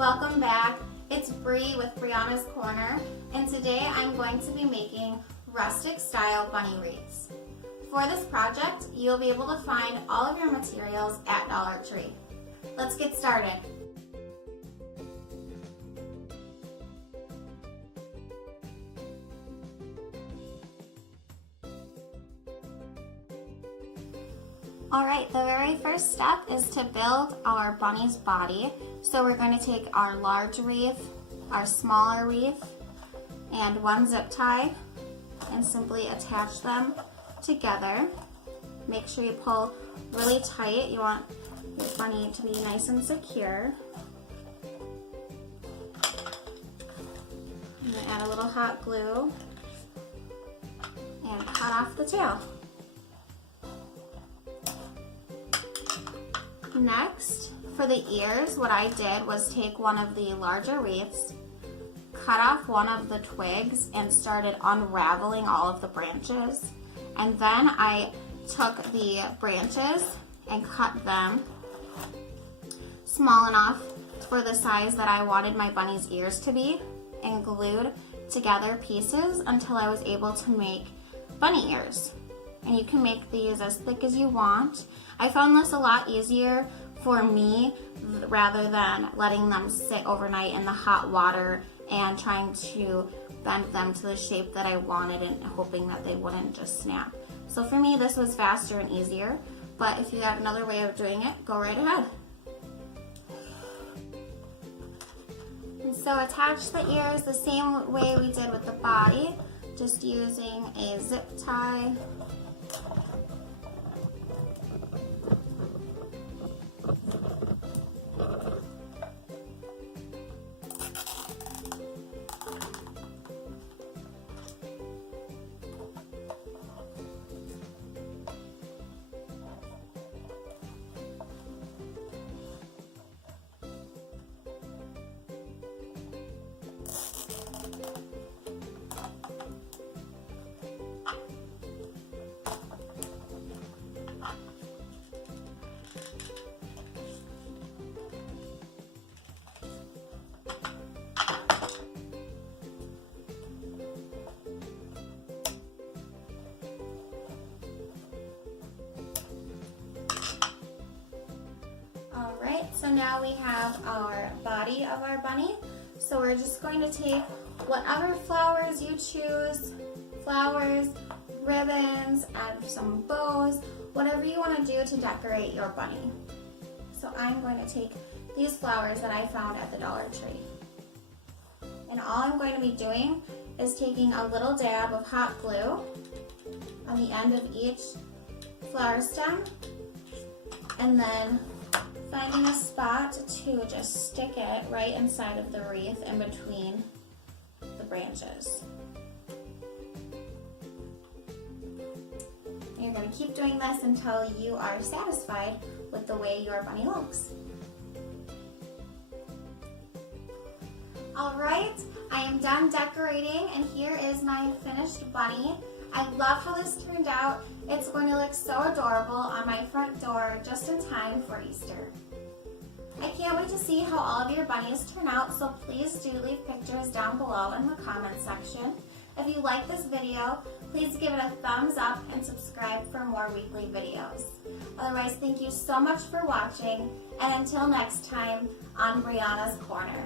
Welcome back. It's Bree with Brianna's Corner, and today I'm going to be making rustic style bunny wreaths. For this project, you'll be able to find all of your materials at Dollar Tree. Let's get started. Alright, the very first step is to build our bunny's body. So we're going to take our large wreath, our smaller wreath, and one zip tie and simply attach them together. Make sure you pull really tight. You want your bunny to be nice and secure. I'm going to add a little hot glue and cut off the tail. Next, for the ears, what I did was take one of the larger wreaths, cut off one of the twigs, and started unraveling all of the branches. And then I took the branches and cut them small enough for the size that I wanted my bunny's ears to be, and glued together pieces until I was able to make bunny ears. And you can make these as thick as you want. I found this a lot easier for me rather than letting them sit overnight in the hot water and trying to bend them to the shape that I wanted and hoping that they wouldn't just snap. So for me, this was faster and easier, but if you have another way of doing it, go right ahead. And so attach the ears the same way we did with the body, just using a zip tie. Alright, so now we have our body of our bunny. So we're just going to take whatever flowers you choose, flowers, ribbons, add some bows, whatever you want to do to decorate your bunny. So I'm going to take these flowers that I found at the Dollar Tree. And all I'm going to be doing is taking a little dab of hot glue on the end of each flower stem, and then finding a spot to just stick it right inside of the wreath in between the branches. And you're going to keep doing this until you are satisfied with the way your bunny looks. Alright, I am done decorating, and here is my finished bunny. I love how this turned out. It's going to look so adorable on my front door just in time for Easter. I can't wait to see how all of your bunnies turn out, so please do leave pictures down below in the comment section. If you like this video, please give it a thumbs up and subscribe for more weekly videos. Otherwise, thank you so much for watching, and until next time on Brianna's Corner.